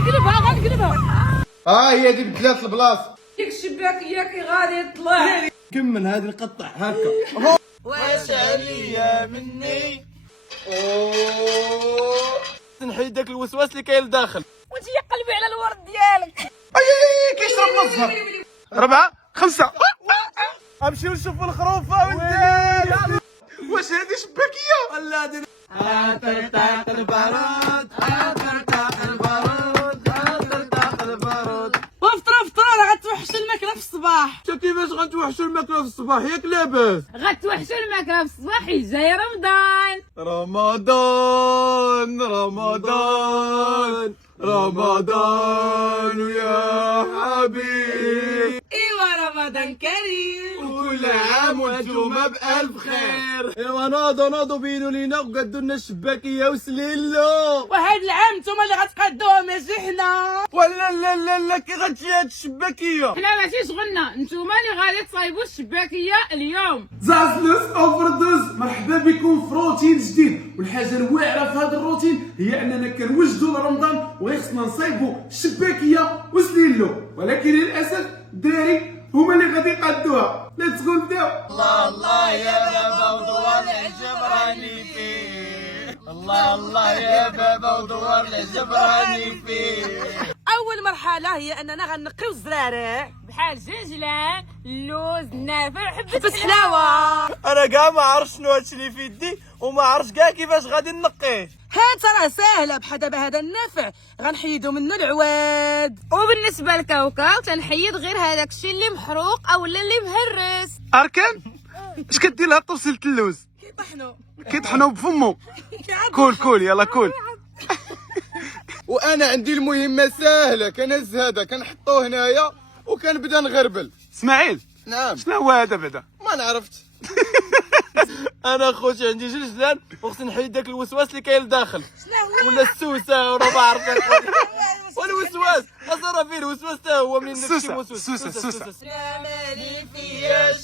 غنقلبها. هي دي بثلاث البلاص. ديك الشباكيه كي غادي يطلع. كمل هذه نقطع هكا. واش عليا مني نحيد داك الوسواس اللي كاين لداخل. وانت يا قلبي على الورد ديالك. اي كيشرب الزهر. 4 5 امشيو نشوفوا الخروفه ولدي. واش هذه شباكيه؟ لا هذه طرطاق البارود طرطاق البارود طرطاق البارود. وفطر راه غتوحش الماكله في الصباح. انت كيفاش غنتوحشوا الماكله في الصباح ياك لاباس؟ غتوحشوا الماكله في الصباح جاي رمضان. رمضان رمضان رمضان يا حبيبي. ايوا رمضان كريم وكل عام وانتم بألف خير. ايوا ناضوا بينوا لينا وقدوا لنا الشباكيه وسليلو. وهاد العام نتوما اللي غتقادوها ماشي حنا. ولا لا كي غتجي هاد الشباكيه؟ حنا ماشي شغلنا، نتوما اللي غادي تصايبوا الشباكيه اليوم. زعزلوس اوفردوز، مرحبا بكم في روتين جديد. والحاجه الواعره في هذا الروتين هي اننا كنوجدوا لرمضان وخصنا نصايبوا الشباكيه وسليلو، ولكن للاسف الدراري هما اللي غادي يقادوها. ليتس جو نبداو. الله يا بابا ودوار العجب راني فيه. الله يا بابا ودوار العجب راني فيه. اول مرحله هي اننا غنقيو الزرارع بحال الجنجلان، اللوز، النافع، حبه حلاوه. انا كاع ما عرفتش شنو هادشي اللي في يدي وما عرفتش كاع كيفاش غادي نقيه. هاد راه ساهله بحال دابا هذا النافع غنحيدو منه العواد. وبالنسبه للكاوكاو تنحيد غير هذاك الشيء اللي محروق او اللي مهرس. اركان اش كدير لها طوسله اللوز؟ كيطحنوا بفمو. كول يلا كول. وانا عندي المهمه سهله، كنهز هذا كنحطوه هنايا وكنبدا نغربل. اسماعيل نعم. شنو هو هذا بعدا؟ ما نعرفتش. انا خوتي عندي جلجلان وخصني نحيد داك الوسواس اللي كاين لداخل. ولا السوسه ولا ما عرفت. والوسواس اصلا فيه الوسواس حتى هو منين نمشي وسوس. السوسه. لا مالي فياش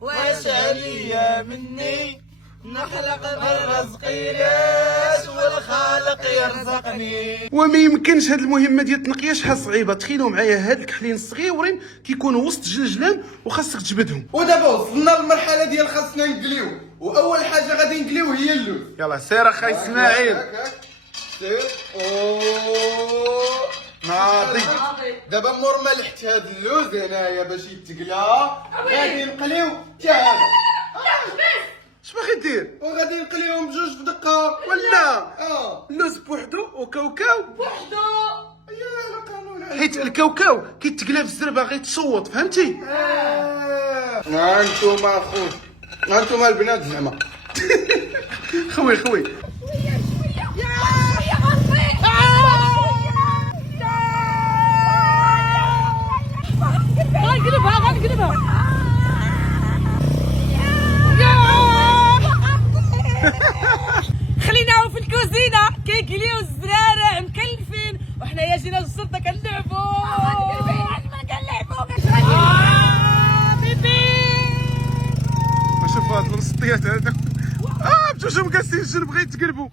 واش عليا مني نخلق بالرزق لاش والخالق يرزقني. وما يمكنش هاد المهمه ديال التنقيه شحال صعيبه. تخيلوا معايا هاد الكحلين الصغيورين كيكونوا وسط جلجلان وخاصك تجبدهم. ودابا وصلنا للمرحله ديال خاصنا نقليو، واول حاجه غادي نقليو هي اللوز. يلا سير اخاي اسماعيل. سير. ناضي. دابا مور ما لحت هاد اللوز هنايا باش يتقلى غادي نقليو حتى هذا. اش باغي دير؟ وغادي نقليهم بجوج في دقه ولا اللوز بوحدو وكاوكاو وحدو. يا القانون. حيت الكاوكاو كيتقلى في الزربه غيتشوط، فهمتي؟ هانتوما خوت، هانتوما البنات زعما. خوي غنقلبها. خليناهم في الكوزينه كيقليو الزرارع مكلفين وحنايا جينا للشرطه كنلعبوا. شوف هاد المسطيات هذا بجوج مقاسين الجنب غيتقلبوا.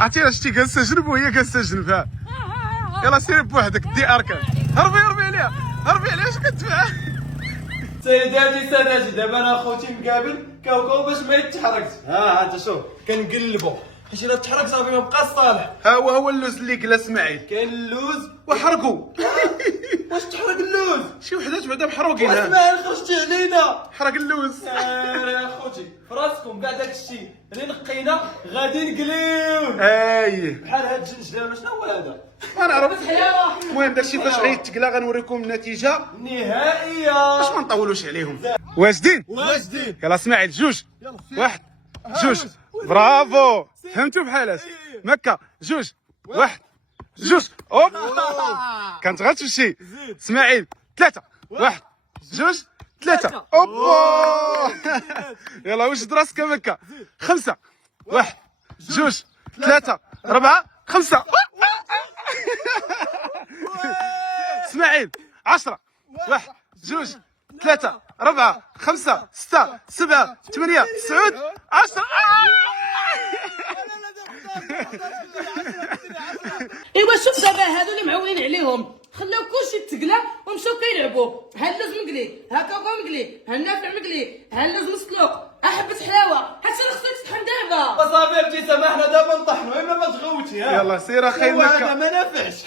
عرفتي شتي جالسه جنب وهي جالسه جنبها. يلا سيري بوحدك دي اركان. هربي عليها اش كتبع. سيداتي سادتي دابا انا خوتي مقابل كاوكاو باش ما يتحركش. ها انت شوف كنقلبو حيت الا تحرك صافي ما بقاش صالح. ها هو اللوز اللي كلا اسماعيل كاين اللوز وحرقوا. واش تحرق اللوز؟ شي وحدات بعدا محروقين. اسماعيل خرجتي علينا. حرق اللوز. يا خوتي فراسكم كاع داك الشيء اللي نقينا غادي نقليوه. بحال هاد الجنجلان شنو هو هذا؟ ما نعرف. المهم داكشي فاش غيتقلى غنوريكم النتيجه نهائيه باش ما نطولوش عليهم. واجدين يلا اسماعيل 2 1 2 برافو. فهمتوا بحالاش مكه 2 1 2 اوب كانت غتمشي. اسماعيل 3 1 2 3 اوب. يلا وجد راسك مكه 5 1 2 3 4 5 اسماعيل 10 1 2 3 4 5 6 7 8 9 10. ايوا شوف دابا هادو اللي معولين عليهم خلاو كلشي تقلا ومشاو كيلعبوا. ها اللوز مقلي، ها كاكاو مقلي، ها النافع مقلي، ها اللوز مسلوق، ها حبة حلاوة، حتى خصك تطحن دابا. صافي اختي سامحنا دابا نطحنوا اما ما تغوتي. يلا سير اخي هذا مكة. ما نافعش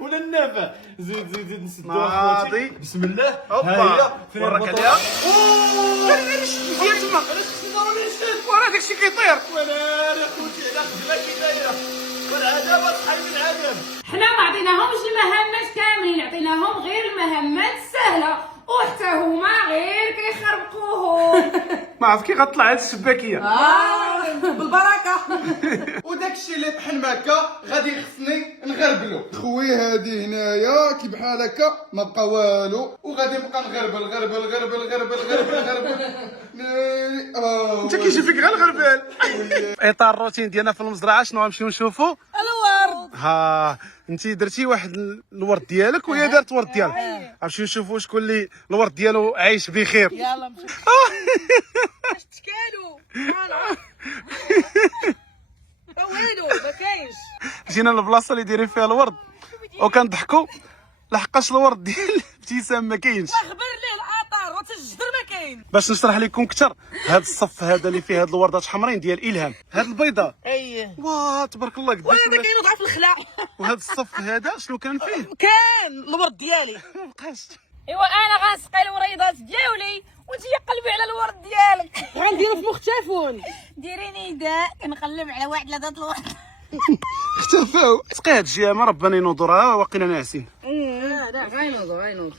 ولا النافع. زيد زيد زيد نسدو ناضي. اخوتي. بسم الله. هوبا. ها هي فين ورك البطاطا؟ عليها. اوه مزيان تما. علاش خصني ضروري نشد؟ وراه داكشي كيطير. وناري اخوتي على خدمه كي دايره والعذاب صحي من العذاب. حنا ما عطيناهمش المهمات كاملين، عطيناهم غير المهمات السهلة وحتى هما غير كيخربقوهم. ما عرفت كي غطلع هاد الشباكيه. بالبركة. وداك الشيء اللي طحن مكة غادي خصني نغربلو. خويا هادي هنايا كي بحال هكا ما بقى والو وغادي نبقى نغربل غربل غربل غربل غربل غربل. انت كيجي فيك غير الغربال. اطار الروتين ديالنا في المزرعه شنو غنمشيو نشوفوا؟ الورد. ها انت درتي واحد الورد ديالك وهي دارت الورد ديالها. غنمشيو نشوفوا شكون اللي الورد ديالو عايش بخير. يلا مشي. اش تكالو؟ والو ما كاينش. جينا للبلاصه اللي دايرين فيها الورد وكنضحكوا لحقاش الورد ديال ابتسام ما كاينش. خبر ليه الاطار وحتى الجدر ما كاين. باش نشرح لكم اكثر هذا الصف هذا اللي فيه هاد الوردات حمرين ديال الهام. هاد البيضه اييه واه تبارك الله قداش وهذا كاين ضعف الخلع. وهذا الصف هذا شنو كان فيه؟ كان الورد ديالي. ما بقاش. ايوا انا غنسقي الوريضات ديالي وانت قلبي على الورد ديالك. غنديرو في مختفون. ديريني نداء كنقلب على واحد لذات الورد. اختفاو. سقي هاد الجيامه ربنا ينوضرها واقيلا ناعسين. لا غاينوض.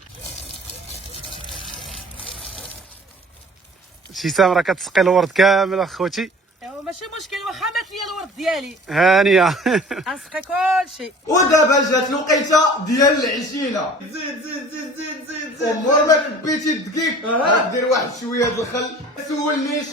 شي سام راه كتسقي الورد كامل اخوتي. ايوا ماشي مشكل واخا مات ليا الورد ديالي هانيه. غنسقي كلشي. ودابا جات الوقيته ديال العجينه. زيد زيد زيد زيد زيد زيد. ومور ما كبيتي الدقيق غدير واحد شويه د الخل. سولنيش.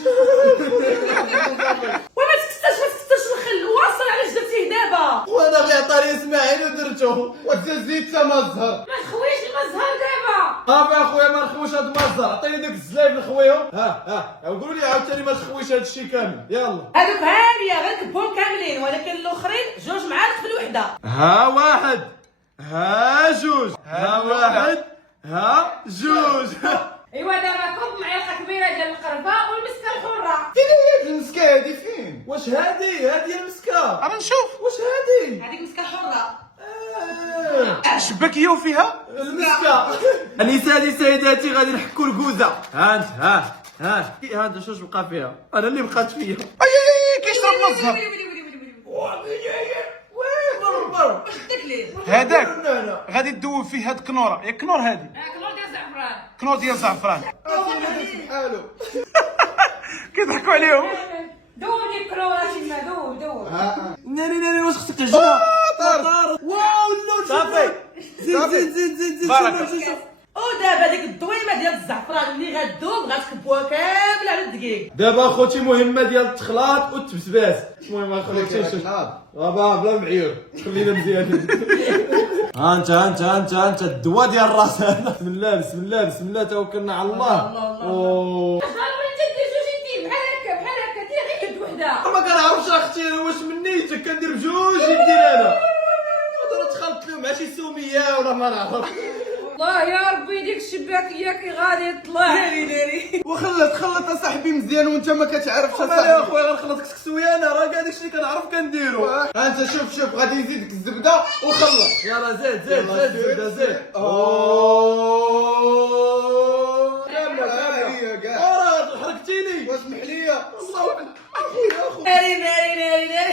وما تكتاش الخل واصل علاش درتيه دابا. وانا اللي عطاني اسماعيل ودرتو. وتزيد تما الزهر. ما تخويش المزهر دابا. صافي اخويا ما نخويش هاد المزر. عطيني داك الزلايف نخويهم. ها قولوا لي عاوتاني ما تخويش هاد الشيء كامل. يلا هذوك هانيه غنكبهم كاملين ولكن الاخرين جوج معالق في الوحده. ها واحد ها جوج ها واحد ها جوج. ايوا دابا كوب معلقه كبيره ديال القرفه والمسكه الحره. فين هي المسكه هادي فين؟ واش هادي المسكه؟ انا نشوف واش هادي؟ هذيك مسكه حره. الشباكيه وفيها المسكه. انساتي سيداتي غادي نحكوا الكوزه. ها انت شوش بقى فيها؟ انا اللي بقات فيا. اي كيشرب الزهر. بر هذاك غادي تدوب فيه هاد الكنوره. يا كنور هادي كنور ديال الزعفران. كنور ديال الزعفران. بحالو. كيضحكوا عليهم. دوب ديال الكنوره تما دوب. ناري واش خصك تعجبها؟ طار واو اللون. صافي زيد بارك. ودابا ديك الضويمه ديال الزعفران اللي غدوب غتكبوها كامله على الدقيق. دابا اخوتي مهمه ديال التخلاط والتبسباس. المهم اخوتي شوف بلا معيور خلينا مزيانين. ها انت الدواء ديال الراس هذا. بسم الله توكلنا على الله. اوه انت دير جوج يدين بحال هكا دير غير يد وحده. ما كنعرفش اختي انا واش من نيتك كندير بجوج يدين انا. هضره تخلط لهم مع شي سوميه ولا ما نعرف. الله يا ربي ديك الشباكيه كي غادي يطلع. ناري خلط اصاحبي مزيان وانت ما كتعرفش انا يا خويا غنخلط كسكسويه انا راه كاع داكشي اللي كنعرف كنديرو. انت شوف غادي يزيدك الزبده وخلط. يلا زيد. كامله راه حرقتيني. واسمح لي. ناري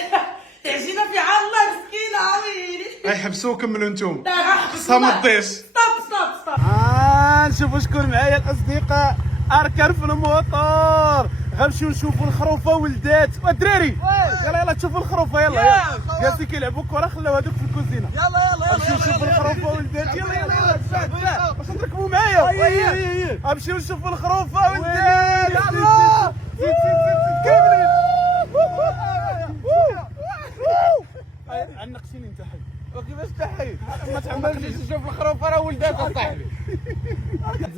تعجينا في الله مسكينه عويلي. حبسوا وكملوا نتوما. لا غنحبس. خصها ما تضيعش. ستوب. نشوفوا شكون معايا الاصدقاء اركان في الموطور. غنمشيو نشوفوا الخروفه ولدات والدراري. يلا تشوفوا الخروفه. يلا جالسين كيلعبوا كره خلاو هذوك في الكوزينه. يلا نمشيو نشوفوا الخروفه ولدات. يلا باش تركبوا معايا. نمشيو نشوفوا الخروفه ولدات. يلا زيد كاملين. عنقتيني انت حي. كيفاش تحيد؟ ما تعمقنيش. نشوف الخروفه راه ولدات اصاحبي.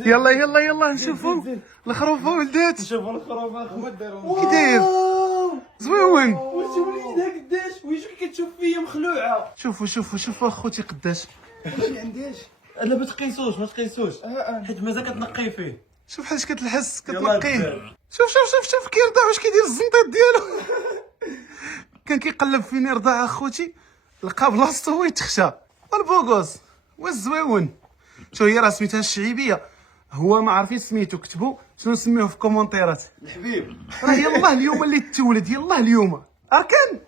يلا يلا يلا نشوفوا الخروفه ولدات. شوفوا الخروف اخو كي داير زويون. واش وليدها قداش ويش كتشوف فيا مخلوعه. شوفوا اخوتي قداش. ما عنديش. لا ما تقيسوش حيت مازال كتنقي فيه. شوف حاجه كتلحس يلا كتنقيه. دير. شوف كيرضع واش كيدير الزنطيط ديالو. كان كيقلب فين يرضع اخوتي لقى بلاصتو هو يتخشى. البوغوس والزويون. شو هي راه سميتها الشعيبيه. هو ما عارفين سميتو كتبوا شنو نسميوه في الكومونتيرات. الحبيب راه يلاه اليوم اللي تولد يلاه اليوم. اركان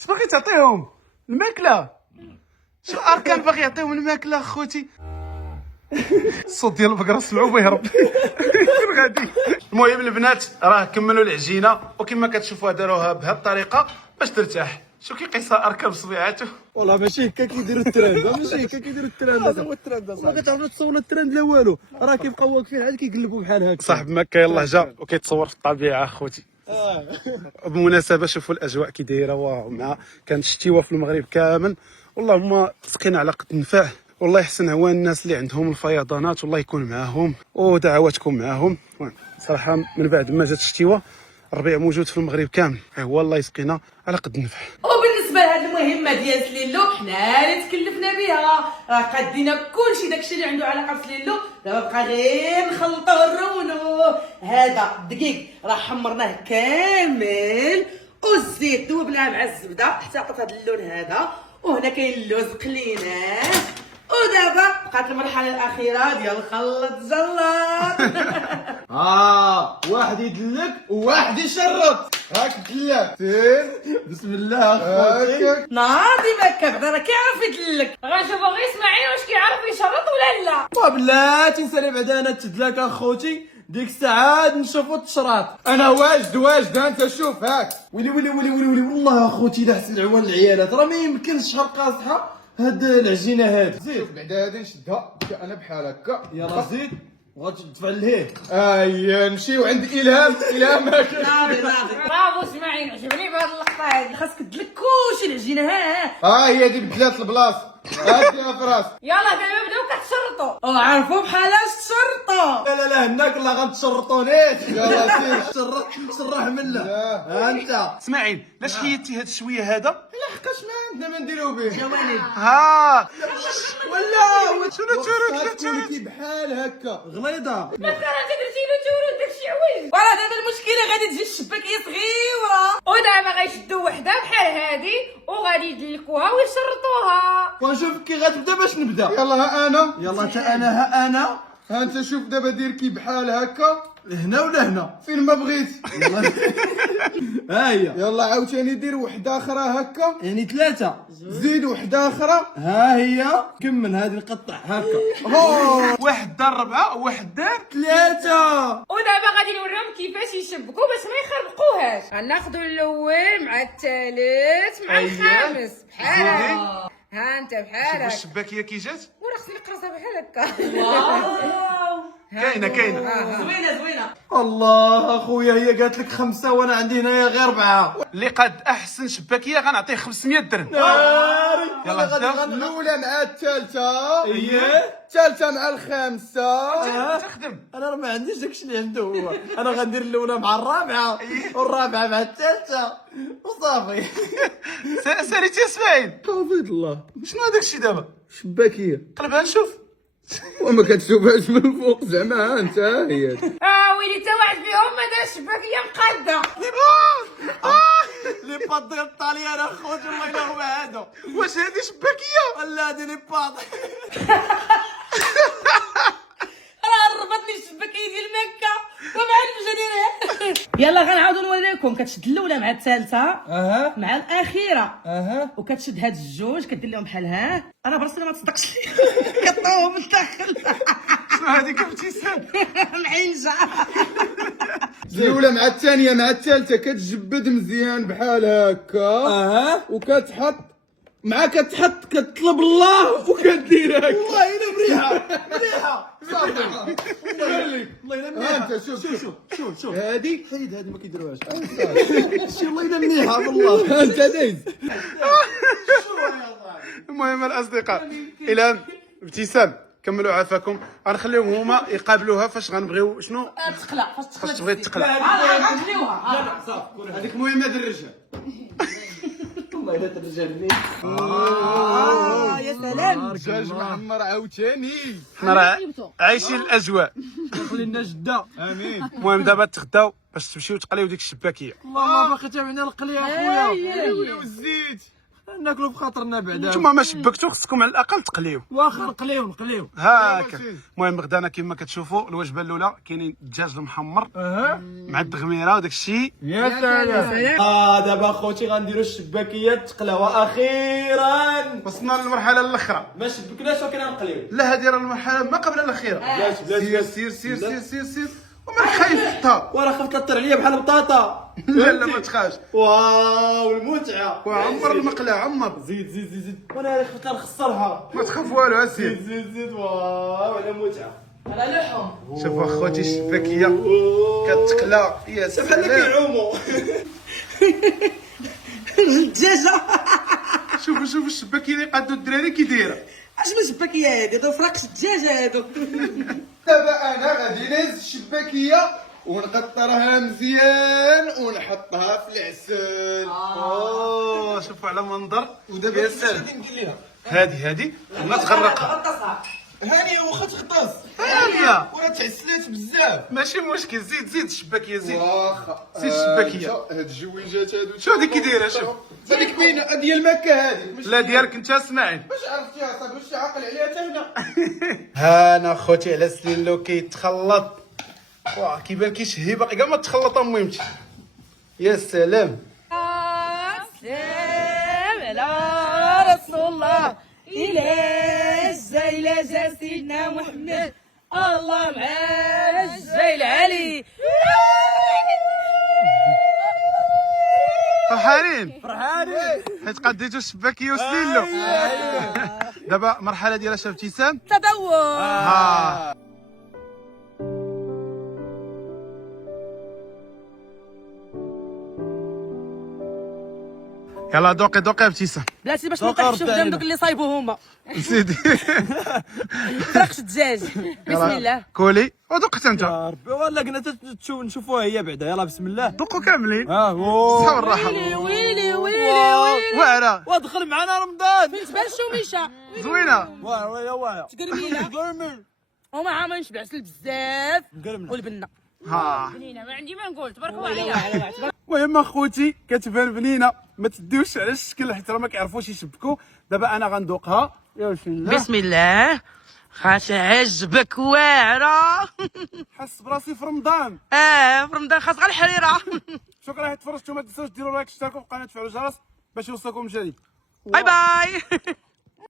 اش باغي تعطيهم الماكله. شو اركان باغي يعطيهم الماكله اخوتي. الصوت ديال البقره سمعوا به يهرب. فين غادي. المهم البنات راه كملوا العجينه وكما كتشوفوها داروها بهذه الطريقه باش ترتاح. شو كيقيسها اركان بصبيعاته. والله ماشي هكا كيديروا الترند ماشي هكا كيديروا الترند هذا هو الترند ما كتعرفش تصور الترند لا والو راه كيبقاو واقفين عاد كيقلبوا بحال هكا صاحب مكه يلاه جا وكيتصور في الطبيعه اخوتي. بالمناسبه شوفوا الاجواء كي دايره واو. مع كانت الشتيوه في المغرب كامل والله هما سقينا على قد نفاه. والله يحسن هو الناس اللي عندهم الفيضانات والله يكون معاهم ودعواتكم معاهم. صراحه من بعد ما جات الشتيوه الربيع موجود في المغرب كامل. هو الله يسقينا على قد نفاه. وبالنسبه لهاد المهمه ديال سليلو حنا اللي تكلفنا بها. راه قدينا كلشي داكشي اللي عنده علاقه بسليلو. دابا بقى غير نخلطو ونرونو. هذا الدقيق راه حمرناه كامل والزيت ذوبناه مع الزبده حتى عطات هذا اللون هذا. وهنا كاين اللوز قليناه. ودابا بقات المرحله الاخيره ديال خلط جلط. واحد يدلك وواحد يشرط. هاك دلات. سير. بسم الله اخوتي هاكك. ناضي مكه بعدا راه كيعرف يدلك. غنشوفو غير اسماعيل واش كيعرف يشرط ولا لا. بلاتي نسالي بعدا انا تدلك اخوتي ديك الساعه نشوفوا التشراط. انا واجد انت شوف هاك. ويلي والله اخوتي لا حسن العوان العيالات راه ما يمكنش شهر قاصحه هاد العجينه هادي. زيد بعدا هادي نشدها انا بحال هكا. يلا زيد وغتدفع لهيه. نمشيو عند الهام هاك. ناضي برافو اسماعيل عجبني بهاد اللقطه هادي. خاصك تدلك كلشي العجينه. ها هي هادي بدلات البلاصه. هاديها في راسك. يلا دابا بداو كتشرطوا. عرفوا بحال الشرطه. لا هناك لا غنتشرطونيش. يلا سير. شرح منه. ها انت اسماعيل لاش حيدتي هاد الشويه هذا. لحقاش ما عندنا ما نديرو به. ها ولا شنو تورك تكون بحال هكا غليظه. ما كان انت درتي له تورود داكشي عويج. وراه دابا المشكله غادي تجي الشباكيه صغيره. ودابا غيشدوا وحده بحال هادي وغادي يدلكوها ويشرطوها. ونشوف كي غتبدا باش نبدا. يلا ها انا. يلا تا انا ها انت شوف دابا دير كي بحال هكا هنا ولا هنا. فين ما بغيت. ها هي يلا عاوتاني دير وحده اخرى هكا. يعني ثلاثه. زيد وحده اخرى. ها هي كمل هذه نقطع هكا. واحد دار ربعه وواحد دار ثلاثه. ودابا غادي نوريهم كيفاش يشبكوا باش ما يخربقوهاش. غناخذوا الاول مع الثالث مع الخامس بحال هكا. ها انت بحال هكا. الشباكيه كي جات وراه خصني نقرصها بحال هكا. واو كاينه زوينه. الله اخويا هي قالت لك 5 وانا عندي هنايا غير 4. اللي قاد احسن شباكيه غنعطيه 500 درهم. يلا نبداو. الاولى مع الثالثه. اييه الثالثه مع الخامسه. تخدم انا راه ما عنديش داكشي اللي عنده هو. انا غندير الاولى مع الرابعه والرابعه مع الثالثه وصافي. ساليتي اسماعيل. توفيق الله. شنو هذاك الشيء دابا؟ شباكيه قلبها نشوف. وما كتشوفهاش من فوق زعما انت هي. ويلي تا واحد فيهم ما دارش شباكيه مقاده. لي بات ديال الطاليان اخوتي الله يلاه ما هادو. واش هذه شباكيه؟ لا هادي لي بات. راه ربطني الشباكيه ديال مكه وما عرفتش نديرها. يلا غنعاودو نوريكم. كتشد الاولى مع الثالثه مع الاخيره. وكتشد هاد الجوج كدير لهم بحال ها. انا براسي ما تصدقش كطوهم من الداخل. شنو هذيك ابتسام؟ معينجه. الاولى مع الثانيه مع الثالثه كتجبد مزيان بحال هكا. وكتحط كتطلب الله وكدير هكا. والله الا مريحه صافي. والله الا ها منيحه. انت شوف هادي حيد هادي ما كيديروهاش. شي والله الا منيحه والله. انت دايز. المهم الاصدقاء الى ابتسام كملوا عافاكم. غنخليهم هما يقابلوها فاش غنبغيو شنو تقلع فاش تبغي تقلع. غنخليوها هذيك مهمه الرجال. والله الا ترجعني. يا سلام. دجاج محمر عاوتاني. حنا راه عايشين الاجواء. خلي لنا جده. امين. المهم دابا تغداو باش تمشيو تقليو ديك الشباكيه. والله ما باقي تابعنا القليه اخويا. والزيت. ناكلوا بخاطرنا بعدا. نتوما ما شبكتو خصكم على الاقل تقليو. واخا نقليو. هاكا. المهم غدانا كما كتشوفوا الوجبه الاولى كاينين الدجاج المحمر مع الدغميره وداك الشيء. يا سلام. دابا خوتي غنديروا الشباكيه تقلى واخيرا وصلنا للمرحله الاخرى. ما شبكناش ولكن غنقليو. لا هذه راه المرحله ما قبل الاخيره. سير وما خايف حتى. وراه خفت تطير عليا بحال بطاطا. لا ما تخافش. واو المتعه. وعمر المقله عمر. زيد وانا خفت نخسرها. ما تخاف والو سير. زيد واو على متعه. على لحم. شوفوا اخوتي الشباكيه كتقلى يا بحال سلام. كيعوموا. الدجاجه شوفوا الشباكيه اللي قادو الدراري كي دايره. اش من شباكيه هادي هادو فراكش الدجاجه هادو. دابا انا غادي نهز الشباكيه ونقطرها مزيان ونحطها في العسل. اوه شوفوا على منظر. ودابا يا كيفاش سلام. غادي ندير ليها؟ هذه ما تغرقها. هاني واخا تغطاس. هانيه ولا تعسلات بزاف. ماشي مشكل. زيد الشباكيه زيد. واخا. زيد الشباكيه. هاد الجويجات هادو. شو هذيك كي دايره شوف. هذيك باينه ديال مكه هذيك. لا ديالك انت اسماعيل. باش عرفتيها صاحبي واش عاقل عليها حتى هنا. ها انا خوتي على سليلو كيتخلط. واه كيبان كيشهي باقي كاع ما تخلط المهم. يا سلام. سلام على رسول الله. إلى جا سيدنا محمد الله مع الجاي العلي. فرحانين حيت قديتو الشباكيه وسليلو. دابا مرحله ديال اش ابتسام. تذوق. ها يلا دوقي ابتسام. بلاتي باش ما نطيحش قدام دوك اللي صايبوا هما. سيدي فراكش الدجاج. بسم الله. كولي ودوق حتى انت. يا ربي والله قلنا نشوفوها هي بعدا. يلا بسم الله. دوقوا كاملين. هو الراحه. ويلي واعره ودخل معنا رمضان. بالنسبه للشوميشه زوينه. واعره تقرميله ومعها ما نشبع سل بزاف مقرمله. والبنه ها بنينه ما عندي ما نقول تبارك الله عليها. المهم اخوتي كتبان بنينه ما تديوش على الشكل حيت راه ما كيعرفوش يشبكوا. دابا انا غندوقها. يا بسم الله. بسم الله. عجبك واعره. حس براسي في رمضان. في رمضان خاص غير الحريره. شكرا حيت تفرجتوا. ما تنساوش ديروا لايك اشتركوا في القناه تفعلوا الجرس باش يوصلكم جديد. باي باي.